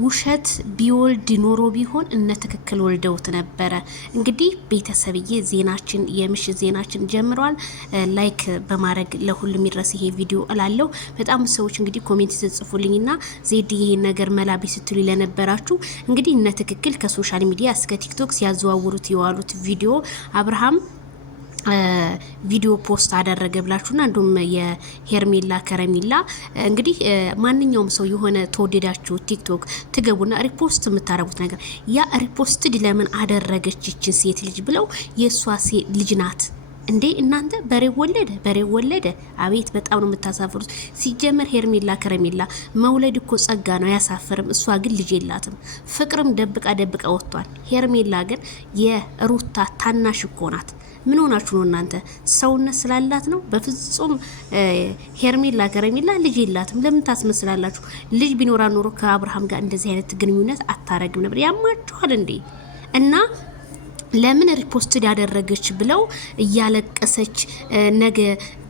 ውሸት ቢወልድ ኖሮ ቢሆን እነ ትክክል ወልደውት ነበረ። እንግዲህ ቤተሰብዬ ዜናችን የምሽት ዜናችን ጀምሯል። ላይክ በማድረግ ለሁሉም ይድረስ ይሄ ቪዲዮ እላለሁ። በጣም ሰዎች እንግዲህ ኮሜንት ተጽፉልኝና ዜድ ይሄን ነገር መላቢ ስትሉ ለነበራችሁ እንግዲህ እነ ትክክል ከሶሻል ሚዲያ እስከ ቲክቶክ ሲያዘዋውሩት የዋሉት ቪዲዮ አብርሃም ቪዲዮ ፖስት አደረገ ብላችሁና እንዲሁም የሄርሜላ ከረሜላ እንግዲህ ማንኛውም ሰው የሆነ ተወደዳችሁ ቲክቶክ ትገቡና ሪፖስት የምታረጉት ነገር ያ ሪፖስትድ ለምን አደረገች ይችን ሴት ልጅ ብለው የሷ ሴት ልጅ ናት እንዴ እናንተ በሬ ወለደ አቤት በጣም ነው የምታሳፍሩት። ሲጀመር ሄርሜላ ከረሜላ መውለድ እኮ ጸጋ ነው ያሳፍርም። እሷ ግን ልጅ የላትም ፍቅርም ደብቃ ወጥቷል። ሄርሜላ ግን የሩታ ታናሽ እኮ ናት። ምን ሆናችሁ ነው እናንተ? ሰውነት ስላላት ነው? በፍጹም ሄርሜላ ከረሜላ ልጅ የላትም። ለምን ታስመስላላችሁ? ልጅ ቢኖራ ኖሮ ከአብርሃም ጋር እንደዚህ አይነት ግንኙነት አታረግም ነበር። ያማችኋል እንዴ? እና ለምን ሪፖስት ያደረገች ብለው እያለቀሰች ነገ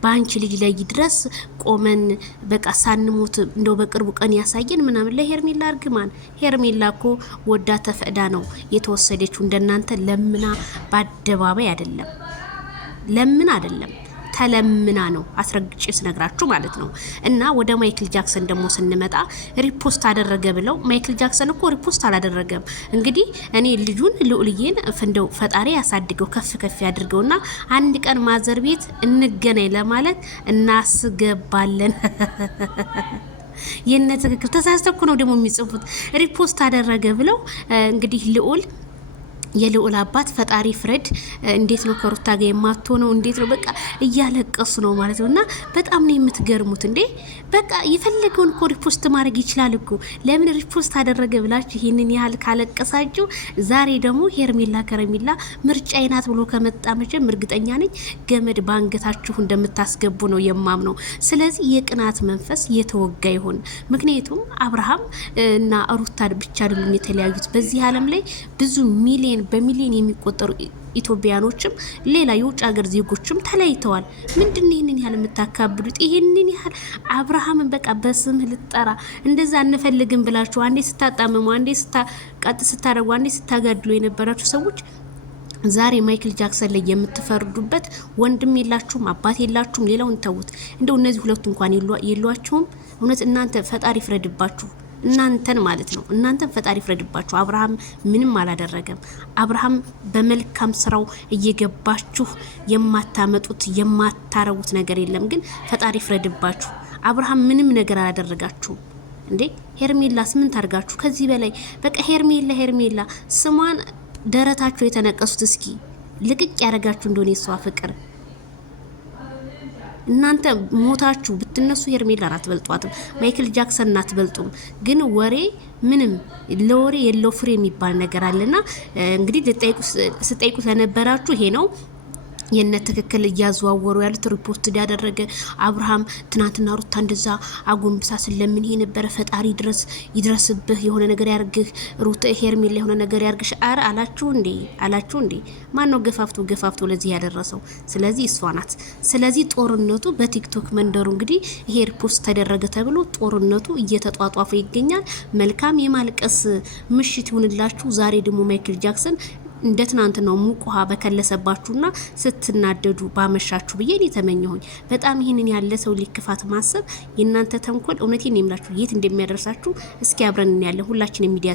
ባንቺ ልጅ ላይ ድረስ ቆመን በቃ ሳንሞት እንደው በቅርቡ ቀን ያሳየን ምናምን ለሄርሜላ እርግማን። ሄርሜላ እኮ ወዳ ተፈዳ ነው የተወሰደችው። እንደናንተ ለምና በአደባባይ አይደለም፣ ተለምና ነው። አስረግጬ ስነግራችሁ ማለት ነው። እና ወደ ማይክል ጃክሰን ደግሞ ስንመጣ ሪፖስት አደረገ ብለው ማይክል ጃክሰን እኮ ሪፖስት አላደረገም። እንግዲህ እኔ ልጁን ልዑልዬን እንደው ፈጣሪ ያሳድገው ከፍ ያድርገውና አንድ ቀን ማዘር ቤት እንገናኝ ለማለት እናስገባለን። የነ ትክክል ተሳስተኩ ነው ደግሞ የሚጽፉት። ሪፖስት አደረገ ብለው እንግዲህ የልዑል አባት ፈጣሪ ፍረድ፣ እንዴት ነው ከሩታ ጋር የማትሆነው? እንዴት ነው በቃ እያለቀሱ ነው ማለት ነውና በጣም ነው የምትገርሙት እንዴ። በቃ የፈለገውን እኮ ሪፖስት ማድረግ ይችላል እኮ። ለምን ሪፖስት አደረገ ብላችሁ ይሄንን ያህል ካለቀሳችሁ፣ ዛሬ ደግሞ ሄርሜላ ከረሜላ ምርጫ አይናት ብሎ ከመጣ መቼም እርግጠኛ ነኝ ገመድ ባንገታችሁ እንደምታስገቡ ነው የማምነው። ስለዚህ የቅናት መንፈስ የተወጋ ይሆን። ምክንያቱም አብርሃም እና ሩታ ብቻ አይደሉም የተለያዩት። በዚህ ዓለም ላይ ብዙ በሚሊዮን የሚቆጠሩ ኢትዮጵያኖችም ሌላ የውጭ ሀገር ዜጎችም ተለያይተዋል። ምንድነው ይሄንን ያህል የምታካብዱት? ይሄንን ያህል አብርሃምን በቃ በስምህ ልጠራ እንደዛ አንፈልግም ብላችሁ አንዴ ስታጣመሙ፣ አንዴ ቀጥ ስታደርጉ፣ አንዴ ስታጋድሉ የነበራችሁ ሰዎች ዛሬ ማይክል ጃክሰን ላይ የምትፈርዱበት ወንድም የላችሁም፣ አባት የላችሁም። ሌላውን ተውት። እንደው እነዚህ ሁለቱ እንኳን የሏችሁም። እውነት እናንተ ፈጣሪ ፍረድባችሁ። እናንተን ማለት ነው። እናንተን ፈጣሪ ፍረድባችሁ። አብርሃም ምንም አላደረገም። አብርሃም በመልካም ስራው እየገባችሁ የማታመጡት የማታረጉት ነገር የለም። ግን ፈጣሪ ፍረድባችሁ። አብርሃም ምንም ነገር አላደረጋችሁ እንዴ። ሄርሜላስ ምን ታርጋችሁ? ከዚህ በላይ በቃ ሄርሜላ ስሟን ደረታችሁ የተነቀሱት እስኪ ልቅቅ ያደረጋችሁ እንደሆነ የሷ ፍቅር እናንተ ሞታችሁ ብትነሱ ሄርሜላ አትበልጧትም፣ ማይክል ጃክሰን አትበልጡም። ግን ወሬ ምንም ለወሬ የለው ፍሬ የሚባል ነገር አለና እንግዲህ ልጠይቁት ለነበራችሁ ይሄ ነው። የነ ትክክል እያዘዋወሩ ያሉት ሪፖርት ያደረገ አብርሃም ትናንትና ሩታ እንደዛ አጎንብሳ ስለምን ይሄ ነበረ። ፈጣሪ ይድረስብህ፣ የሆነ ነገር ያርግህ፣ ሩታ ሄርሜላ የሆነ ነገር ያርግሽ አረ አላችሁ እንዴ? ማን ነው ገፋፍቶ ለዚህ ያደረሰው? ስለዚህ እሷ ናት። ስለዚህ ጦርነቱ በቲክቶክ መንደሩ እንግዲህ ይሄ ሪፖርት ተደረገ ተብሎ ጦርነቱ እየተጧጧፈ ይገኛል። መልካም የማልቀስ ምሽት ይሁንላችሁ። ዛሬ ደግሞ ማይክል ጃክሰን እንደ ትናንት ነው ሙቅ ውሃ በከለሰባችሁና ስትናደዱ ባመሻችሁ ብዬ እኔ ተመኘሁኝ። በጣም ይሄንን ያለ ሰው ሊክፋት ማሰብ የእናንተ ተንኮል እውነቴን ነው የምላችሁ የት እንደሚያደርሳችሁ እስኪ አብረን እናያለን። ሁላችንም ሚዲያ